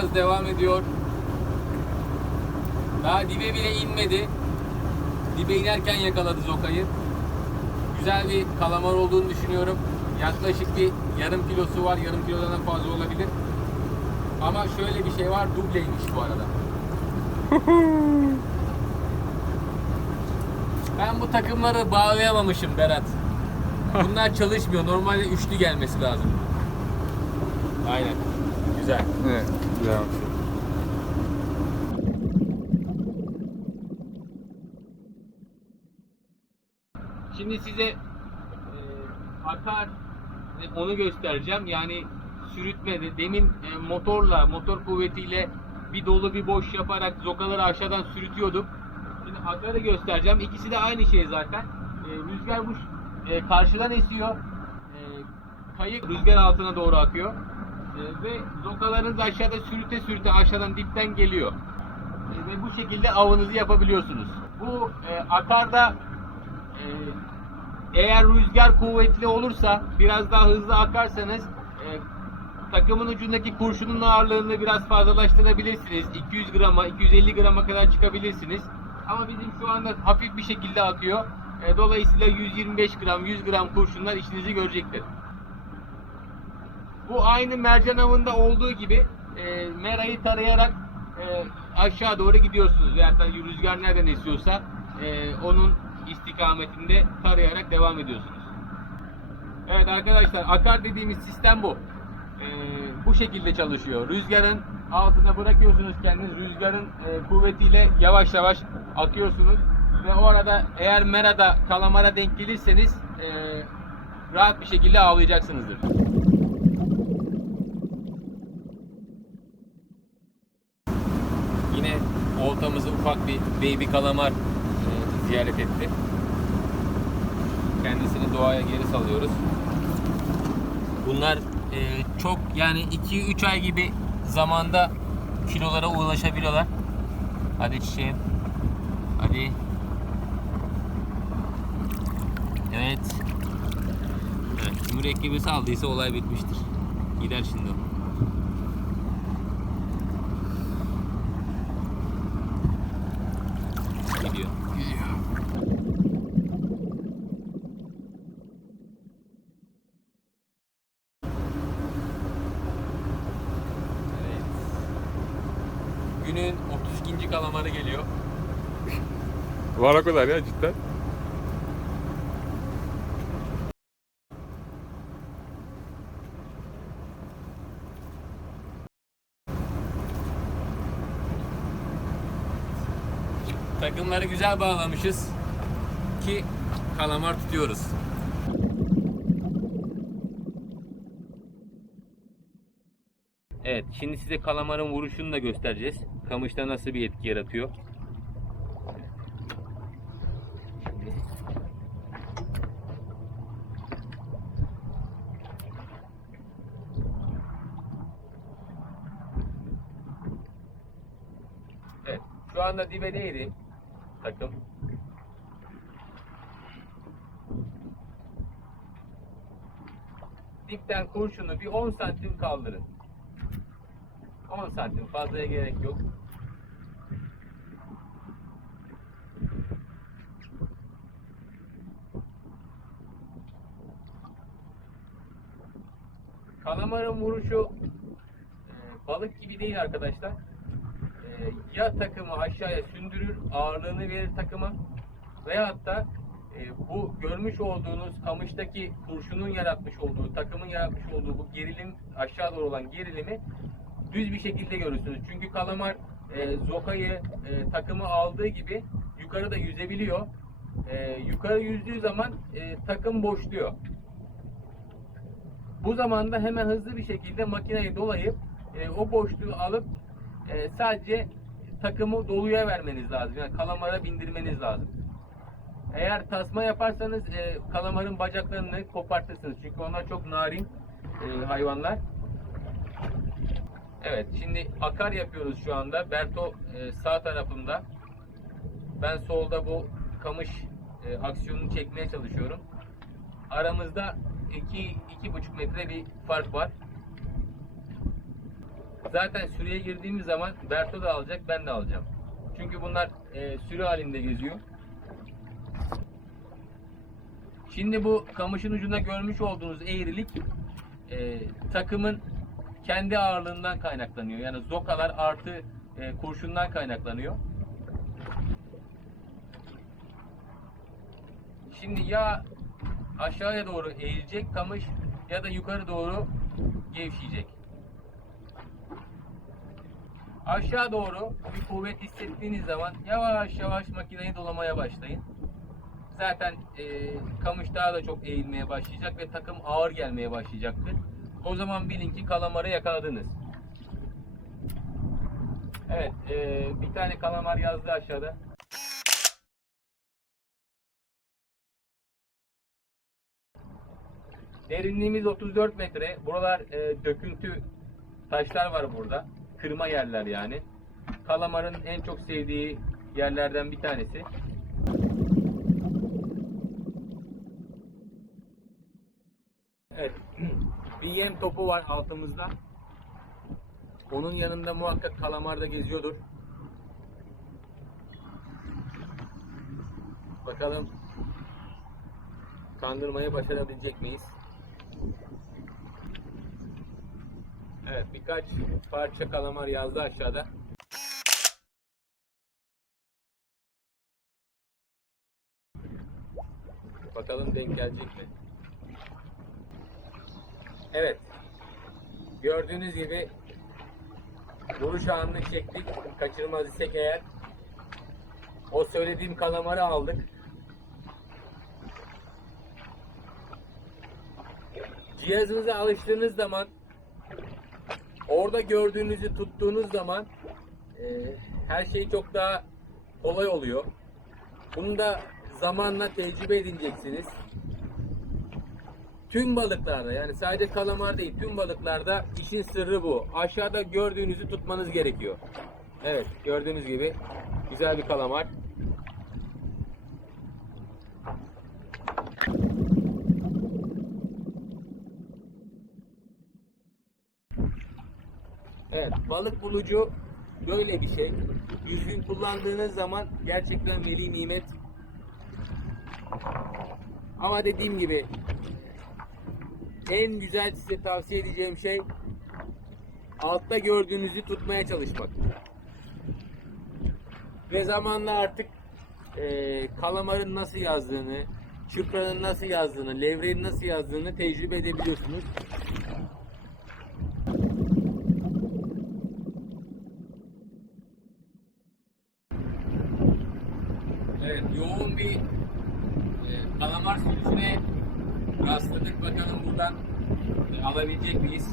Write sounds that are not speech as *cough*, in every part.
Gaz devam ediyor. Daha dibe bile inmedi. Dibe inerken yakaladı Zoka'yı. Güzel bir kalamar olduğunu düşünüyorum. Yaklaşık bir yarım kilosu var. Yarım kilodan da fazla olabilir. Ama şöyle bir şey var. Dubleymiş bu arada. *laughs* Ben bu takımları bağlayamamışım Berat. Bunlar çalışmıyor. Normalde üçlü gelmesi lazım. Aynen. Güzel. Evet. Güzel. Şimdi size e, akar ve onu göstereceğim. Yani sürütmede demin e, motorla, motor kuvvetiyle bir dolu bir boş yaparak zokaları aşağıdan sürütüyorduk. Şimdi akarı göstereceğim. İkisi de aynı şey zaten. E, rüzgar bu e, karşıdan esiyor. E, kayık rüzgar altına doğru akıyor. E, ve zokalarınız aşağıda sürüte sürüte aşağıdan dipten geliyor. E, ve bu şekilde avınızı yapabiliyorsunuz. Bu e, akarda e, eğer rüzgar kuvvetli olursa biraz daha hızlı akarsanız e, takımın ucundaki kurşunun ağırlığını biraz fazlalaştırabilirsiniz. 200 grama, 250 grama kadar çıkabilirsiniz. Ama bizim şu anda hafif bir şekilde akıyor. E, dolayısıyla 125 gram, 100 gram kurşunlar işinizi görecektir. Bu aynı mercan avında olduğu gibi e, merayı tarayarak e, aşağı doğru gidiyorsunuz. Veyahut da rüzgar nereden esiyorsa e, onun istikametinde tarayarak devam ediyorsunuz. Evet arkadaşlar akar dediğimiz sistem bu. E, bu şekilde çalışıyor. Rüzgarın altına bırakıyorsunuz kendiniz. Rüzgarın e, kuvvetiyle yavaş yavaş akıyorsunuz. Ve o arada eğer merada kalamara denk gelirseniz e, rahat bir şekilde avlayacaksınızdır. Yine oltamızı ufak bir baby kalamar e, ziyaret etti. Kendisini doğaya geri salıyoruz. Bunlar e, çok yani 2-3 ay gibi zamanda kilolara ulaşabiliyorlar. Hadi çiçeğim. Hadi. Evet. Evet. Mürekkebi saldıysa olay bitmiştir. Gider şimdi o. Gidiyor. Evet. Günün 32. kalamarı geliyor. Var o kadar ya cidden. Takımları güzel bağlamışız ki kalamar tutuyoruz. Evet, şimdi size kalamarın vuruşunu da göstereceğiz. Kamışta nasıl bir etki yaratıyor. Evet, şu anda dibe değdi takım. Dipten kurşunu bir 10 santim kaldırın. 10 santim fazlaya gerek yok. Kalamarın vuruşu e, balık gibi değil arkadaşlar. Ya takımı aşağıya sündürür, ağırlığını verir takıma veyahut da e, bu görmüş olduğunuz kamıştaki kurşunun yaratmış olduğu, takımın yaratmış olduğu bu gerilim, aşağı doğru olan gerilimi düz bir şekilde görürsünüz. Çünkü kalamar e, zokayı e, takımı aldığı gibi yukarıda yüzebiliyor. E, yukarı yüzdüğü zaman e, takım boşluyor. Bu zamanda hemen hızlı bir şekilde makineyi dolayıp e, o boşluğu alıp e, sadece takımı doluya vermeniz lazım. Yani kalamara bindirmeniz lazım. Eğer tasma yaparsanız e, kalamarın bacaklarını kopartırsınız. Çünkü onlar çok narin e, hayvanlar. Evet, şimdi akar yapıyoruz şu anda. Berto e, sağ tarafımda. Ben solda bu kamış e, aksiyonunu çekmeye çalışıyorum. Aramızda 2 iki, iki buçuk metre bir fark var. Zaten sürüye girdiğimiz zaman Berto da alacak, ben de alacağım. Çünkü bunlar e, sürü halinde geziyor. Şimdi bu kamışın ucunda görmüş olduğunuz eğrilik e, takımın kendi ağırlığından kaynaklanıyor. Yani zokalar artı e, kurşundan kaynaklanıyor. Şimdi ya aşağıya doğru eğilecek kamış ya da yukarı doğru gevşeyecek. Aşağı doğru bir kuvvet hissettiğiniz zaman yavaş yavaş makineyi dolamaya başlayın. Zaten e, kamış daha da çok eğilmeye başlayacak ve takım ağır gelmeye başlayacaktır. O zaman bilin ki kalamarı yakaladınız. Evet, e, bir tane kalamar yazdı aşağıda. Derinliğimiz 34 metre. Buralar e, döküntü taşlar var burada. Kırma yerler yani. Kalamarın en çok sevdiği yerlerden bir tanesi. Evet. *clears throat* bir yem topu var altımızda. Onun yanında muhakkak kalamar da geziyordur. Bakalım kandırmayı başarabilecek miyiz? Evet birkaç parça kalamar yazdı aşağıda. Bakalım denk gelecek mi? Evet. Gördüğünüz gibi vuruş anını çektik. Kaçırmaz isek eğer o söylediğim kalamarı aldık. Cihazınıza alıştığınız zaman orada gördüğünüzü tuttuğunuz zaman e, her şey çok daha kolay oluyor. Bunu da zamanla tecrübe edineceksiniz. Tüm balıklarda yani sadece kalamar değil tüm balıklarda işin sırrı bu. Aşağıda gördüğünüzü tutmanız gerekiyor. Evet gördüğünüz gibi güzel bir kalamar. Evet balık bulucu böyle bir şey. Düzgün kullandığınız zaman gerçekten veli nimet. Ama dediğim gibi en güzel size tavsiye edeceğim şey altta gördüğünüzü tutmaya çalışmak. Ve zamanla artık eee, kalamarın nasıl yazdığını, çupranın nasıl yazdığını, levreğin nasıl yazdığını tecrübe edebiliyorsunuz. Evet, yoğun bir e, kalamar sürüsüne rastladık. Bakalım buradan e, alabilecek miyiz?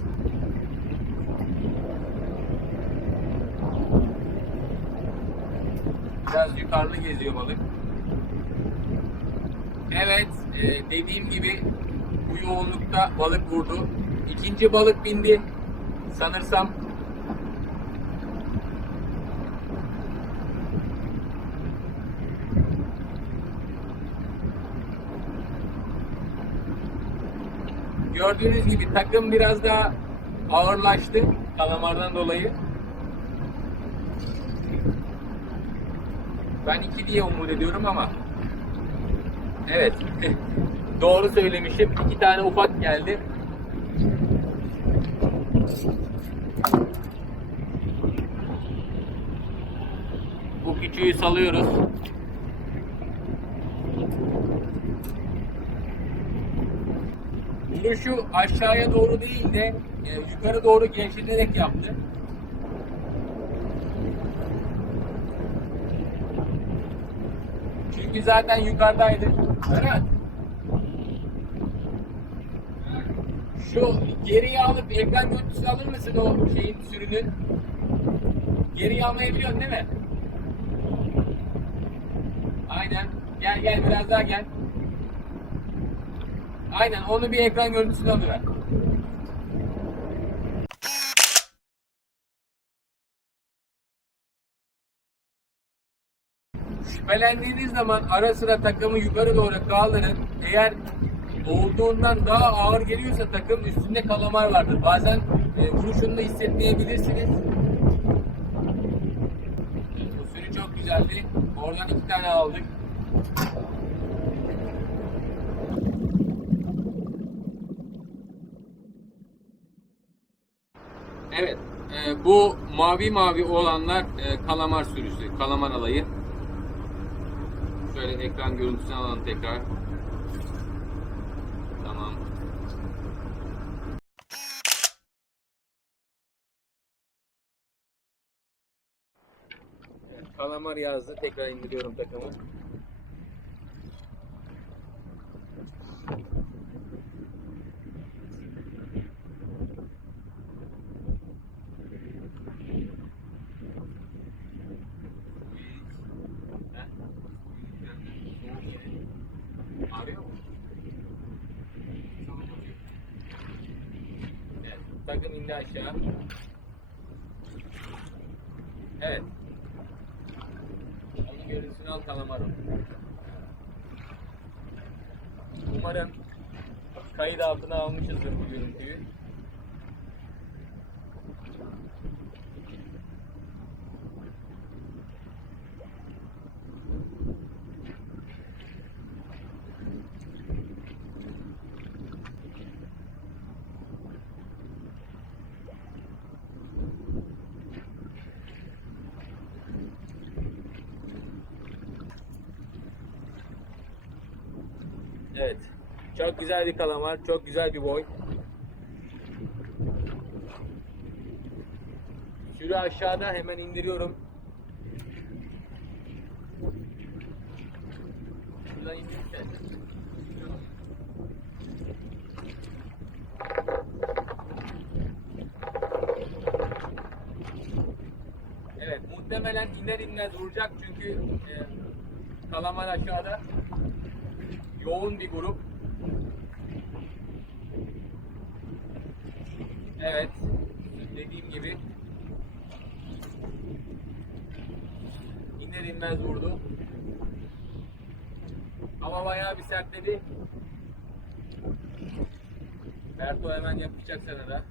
Biraz yukarıda geziyor balık. Evet, e, dediğim gibi bu yoğunlukta balık vurdu. İkinci balık bindi. Sanırsam Gördüğünüz gibi takım biraz daha ağırlaştı kalamardan dolayı. Ben iki diye umut ediyorum ama evet *laughs* doğru söylemişim. İki tane ufak geldi. Bu küçüğü salıyoruz. Vuruşu aşağıya doğru değil de e, yukarı doğru gevşeterek yaptı. Çünkü zaten yukarıdaydı. Evet. Şu geriye alıp ekran görüntüsü alır mısın o şeyin sürünün? Geriye almayı biliyorsun değil mi? Aynen. Gel gel biraz daha gel. Aynen onu bir ekran görüntüsünü alıver. Şüphelendiğiniz zaman ara sıra takımı yukarı doğru kaldırın. Eğer olduğundan daha ağır geliyorsa takım üstünde kalamar vardır. Bazen e, vuruşunu hissetmeyebilirsiniz. Usulü çok güzeldi. Oradan iki tane aldık. Evet, e, bu mavi mavi olanlar e, kalamar sürüsü, kalamar alayı. Şöyle ekran görüntüsünü alalım tekrar. Tamam. Kalamar yazdı. Tekrar indiriyorum takımı. Takım indi aşağı. Evet. Onun görüntüsünü al kalamarım. Umarım kayıt altına almışızdır bu görüntüyü. Evet. Çok güzel bir kalamar, çok güzel bir boy. Sürü aşağıda hemen indiriyorum. Şuradan indirirsen. Evet, muhtemelen iner inmez vuracak çünkü e, kalamar aşağıda yoğun bir grup. Evet, dediğim gibi iner inmez vurdu. Ama bayağı bir sertledi. Berto hemen yapacak sana da.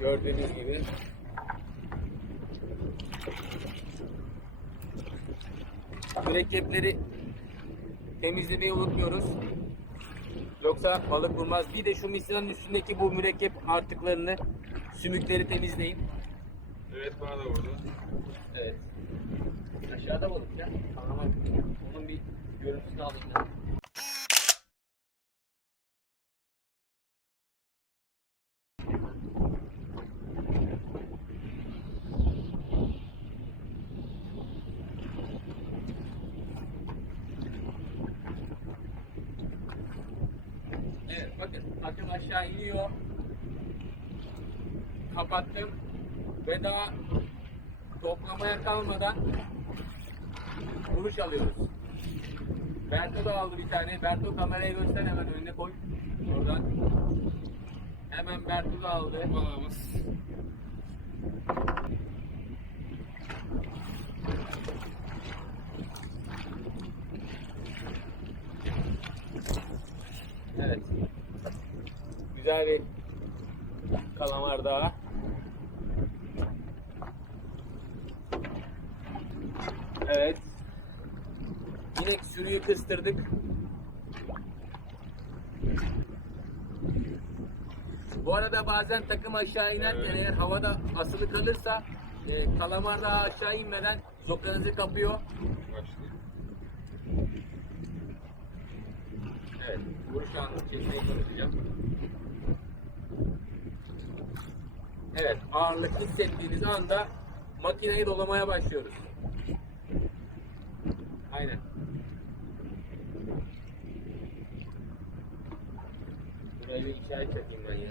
Gördüğünüz gibi mürekkepleri temizlemeyi unutmuyoruz. Yoksa balık vurmaz. Bir de şu misinanın üstündeki bu mürekkep artıklarını, sümükleri temizleyin. Evet bana da vurdu. Evet. Aşağıda balık ya. Tamam. Onun bir görüntüsünü alayım ben. Evet takım aşağı iniyor. Kapattım ve daha toplamaya kalmadan vuruş alıyoruz. Berto da aldı bir tane. Berto kamerayı göster hemen önüne koy. Oradan. Hemen Berto da aldı. Balığımız. Evet. Güzel bir kalamar daha. Evet. Yine sürüyü kıstırdık. Bu arada bazen takım aşağı inerken Evet. eğer havada asılı kalırsa e, kalamar daha aşağı inmeden zokanızı kapıyor. Başladı. Evet, vuruş anını çekmeye çalışacağım. Evet, ağırlık hissettiğiniz anda makineyi dolamaya başlıyoruz. Aynen. Buraya bir işaret çekeyim ben ya.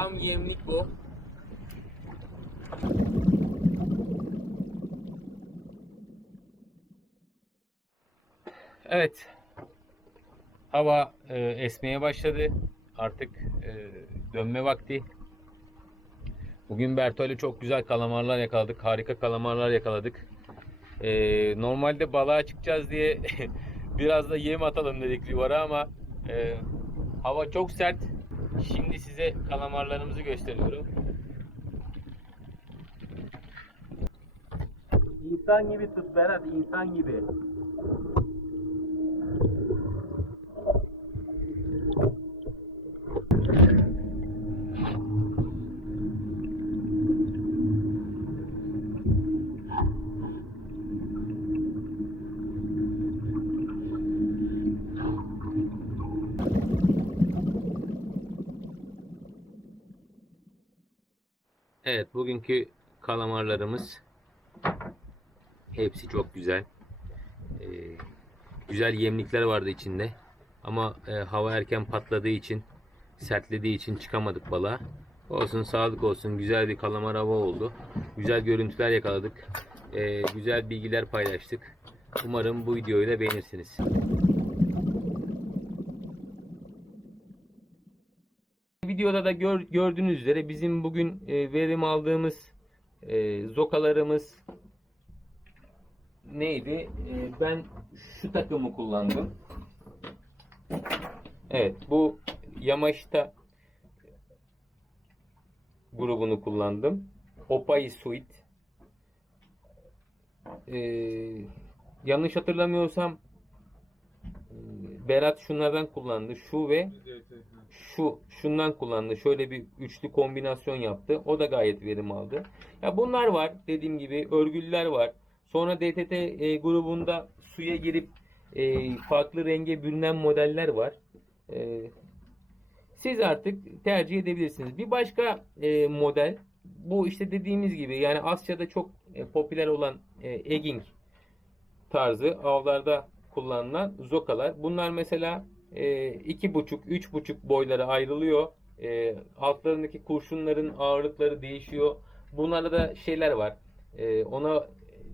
tam yemlik bu. Evet. Hava e, esmeye başladı. Artık e, dönme vakti. Bugün Berto'yla çok güzel kalamarlar yakaladık. Harika kalamarlar yakaladık. E, normalde balığa çıkacağız diye *laughs* biraz da yem atalım dedik Rivara ama e, hava çok sert. Şimdi size kalamarlarımızı gösteriyorum. İnsan gibi tut Berat, insan gibi. Evet, bugünkü kalamarlarımız hepsi çok güzel. Ee, güzel yemlikler vardı içinde. Ama e, hava erken patladığı için, sertlediği için çıkamadık balığa. Olsun, sağlık olsun. Güzel bir kalamar hava oldu. Güzel görüntüler yakaladık. Ee, güzel bilgiler paylaştık. Umarım bu videoyu da beğenirsiniz. Videoda da gör- gördüğünüz üzere bizim bugün e, verim aldığımız e, zokalarımız neydi? E, ben şu takımı kullandım. Evet bu Yamashita grubunu kullandım. Opai Suite. E, yanlış hatırlamıyorsam e, Berat şunlardan kullandı. Şu ve şu şundan kullandı. Şöyle bir üçlü kombinasyon yaptı. O da gayet verim aldı. Ya bunlar var. Dediğim gibi örgüller var. Sonra DTT e, grubunda suya girip e, farklı renge bürünen modeller var. E, siz artık tercih edebilirsiniz. Bir başka e, model bu işte dediğimiz gibi yani Asya'da çok e, popüler olan e, egging tarzı avlarda kullanılan zokalar. Bunlar mesela iki buçuk, üç buçuk boylara ayrılıyor. E, altlarındaki kurşunların ağırlıkları değişiyor. Bunlarda da şeyler var. E, ona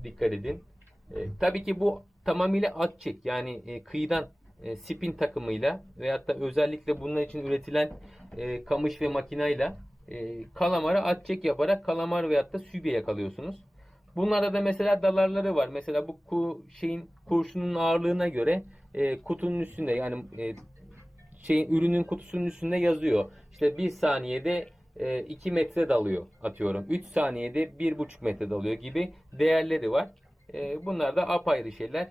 dikkat edin. E, tabii ki bu tamamıyla at çek yani e, kıyıdan e, spin takımıyla veyahut da özellikle bunlar için üretilen e, kamış ve makinayla e, kalamara at çek yaparak kalamar veyahut da sübye yakalıyorsunuz. Bunlarda da mesela dalarları var. Mesela bu ku, şeyin kurşunun ağırlığına göre e, kutunun üstünde yani e, şeyin ürünün kutusunun üstünde yazıyor. İşte 1 saniyede e, 2 metre dalıyor atıyorum. 3 saniyede 1,5 metre dalıyor gibi değerleri var. E, bunlar da apayrı şeyler.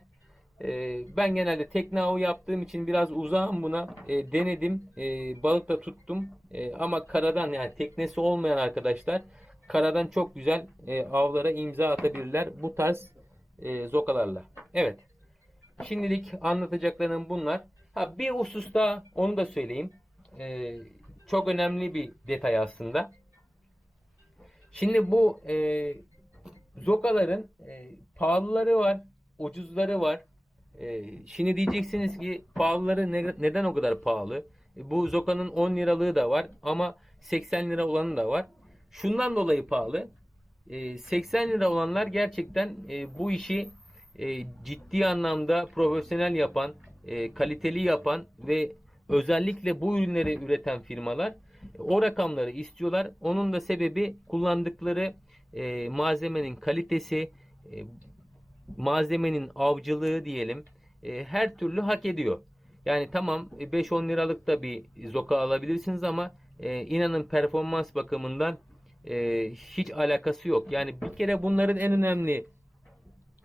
E, ben genelde tekne avı yaptığım için biraz uzağım buna. E, denedim. E, balık da tuttum. E, ama karadan yani teknesi olmayan arkadaşlar karadan çok güzel e, avlara imza atabilirler bu tarz e, zokalarla. Evet. Şimdilik anlatacaklarım bunlar. Ha bir hususta onu da söyleyeyim. E, çok önemli bir detay aslında. Şimdi bu e, zokaların e, pahalıları var, ucuzları var. E, şimdi diyeceksiniz ki pahalıları ne- neden o kadar pahalı? E, bu zokanın 10 liralığı da var ama 80 lira olanı da var. Şundan dolayı pahalı. E, 80 lira olanlar gerçekten e, bu işi e, ciddi anlamda profesyonel yapan, e, kaliteli yapan ve özellikle bu ürünleri üreten firmalar e, o rakamları istiyorlar. Onun da sebebi kullandıkları e, malzemenin kalitesi, e, malzemenin avcılığı diyelim e, her türlü hak ediyor. Yani tamam e, 5-10 liralık da bir zoka alabilirsiniz ama e, inanın performans bakımından e, hiç alakası yok. Yani bir kere bunların en önemli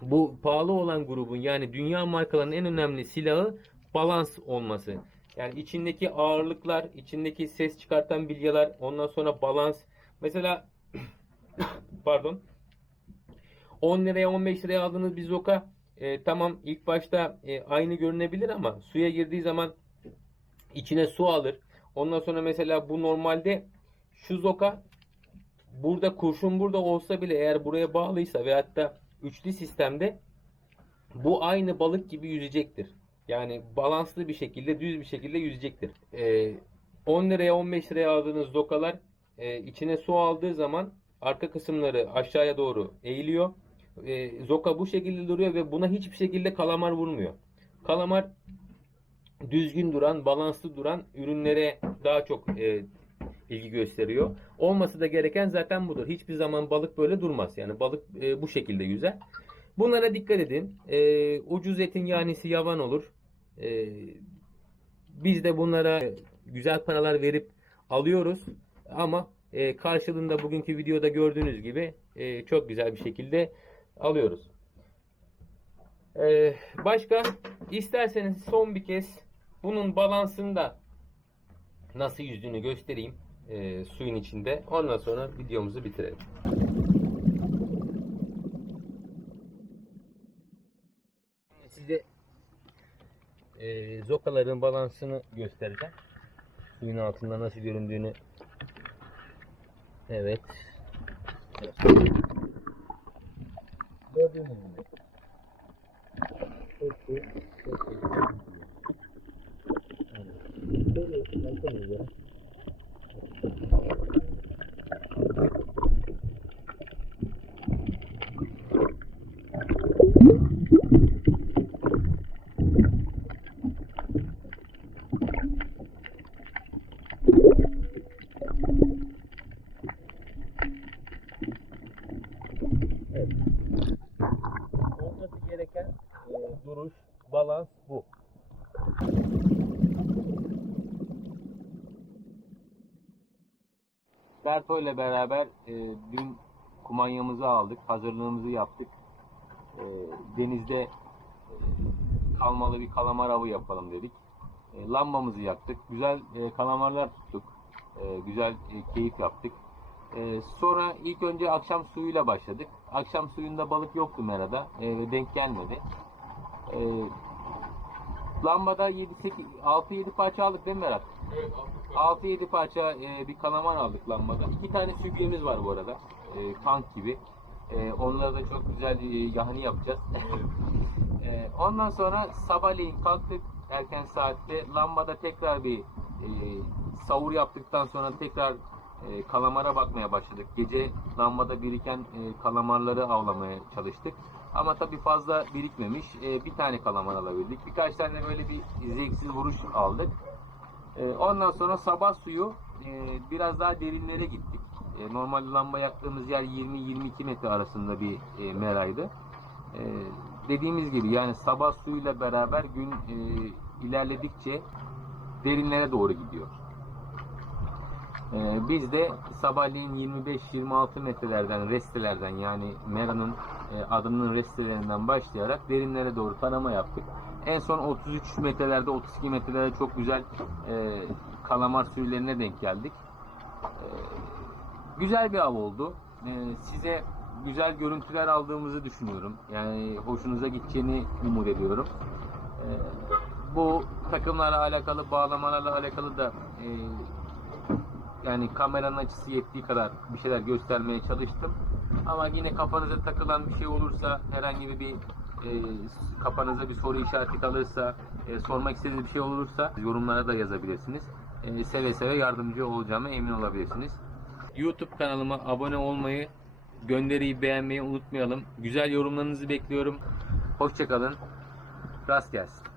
bu pahalı olan grubun yani dünya markalarının en önemli silahı balans olması. Yani içindeki ağırlıklar, içindeki ses çıkartan bilyeler, ondan sonra balans. Mesela *coughs* pardon 10 liraya 15 liraya aldığınız bir zoka e, tamam ilk başta e, aynı görünebilir ama suya girdiği zaman içine su alır. Ondan sonra mesela bu normalde şu zoka burada kurşun burada olsa bile eğer buraya bağlıysa ve hatta üçlü sistemde bu aynı balık gibi yüzecektir. Yani balanslı bir şekilde düz bir şekilde yüzecektir. Ee, 10 liraya 15 liraya aldığınız zokalar e, içine su aldığı zaman arka kısımları aşağıya doğru eğiliyor. E, zoka bu şekilde duruyor ve buna hiçbir şekilde kalamar vurmuyor. Kalamar düzgün duran, balanslı duran ürünlere daha çok e, ilgi gösteriyor. Olması da gereken zaten budur. Hiçbir zaman balık böyle durmaz. Yani balık e, bu şekilde yüzer. Bunlara dikkat edin. E, ucuz etin yanisi yavan olur. E, biz de bunlara güzel paralar verip alıyoruz. Ama e, karşılığında bugünkü videoda gördüğünüz gibi e, çok güzel bir şekilde alıyoruz. E, başka isterseniz son bir kez bunun balansını da nasıl yüzdüğünü göstereyim e, suyun içinde. Ondan sonra videomuzu bitirelim. Size e, zokaların balansını göstereceğim. Suyun altında nasıl göründüğünü. Evet. Gördüğünüz gibi. Çok iyi. Evet. Böyle ya. olması gereken e, duruş, balans bu. Berto ile beraber e, dün kumanyamızı aldık, hazırlığımızı yaptık. E, denizde e, kalmalı bir kalamar avı yapalım dedik. E, lambamızı yaktık, güzel e, kalamarlar tuttuk, E, güzel e, keyif yaptık. Ee, sonra ilk önce akşam suyuyla başladık. Akşam suyunda balık yoktu merada ee, ve denk gelmedi. Ee, lambada 6-7 parça aldık değil mi Berat? Evet aldık. 6-7 parça e, bir kalamar aldık lambada. İki tane sügyemiz var bu arada. E, tank gibi. E, onları da çok güzel e, yahni yapacağız. *laughs* E, ondan sonra sabahleyin kalktık erken saatte. Lambada tekrar bir e, savur yaptıktan sonra tekrar e, kalamara bakmaya başladık. Gece lambada biriken e, kalamarları avlamaya çalıştık. Ama tabii fazla birikmemiş. E, bir tane kalamar alabildik. Birkaç tane böyle bir zevksiz vuruş aldık. E, ondan sonra sabah suyu e, biraz daha derinlere gittik. E, normal lamba yaktığımız yer 20-22 metre arasında bir e, meraydı. E, dediğimiz gibi yani sabah suyuyla beraber gün e, ilerledikçe derinlere doğru gidiyor. Ee, biz de sabahleyin 25-26 metrelerden, restelerden yani Mera'nın e, adının restelerinden başlayarak derinlere doğru tanıma yaptık. En son 33 metrelerde, 32 metrelerde çok güzel e, kalamar sürülerine denk geldik. E, güzel bir av oldu. E, size güzel görüntüler aldığımızı düşünüyorum. Yani hoşunuza gideceğini umut ediyorum. E, bu takımlarla alakalı, bağlamalarla alakalı da e, yani kameranın açısı yettiği kadar bir şeyler göstermeye çalıştım. Ama yine kafanıza takılan bir şey olursa, herhangi bir e, kafanıza bir soru işareti kalırsa, e, sormak istediğiniz bir şey olursa yorumlara da yazabilirsiniz. E, seve seve yardımcı olacağıma emin olabilirsiniz. YouTube kanalıma abone olmayı, gönderiyi beğenmeyi unutmayalım. Güzel yorumlarınızı bekliyorum. Hoşçakalın. Rast gelsin.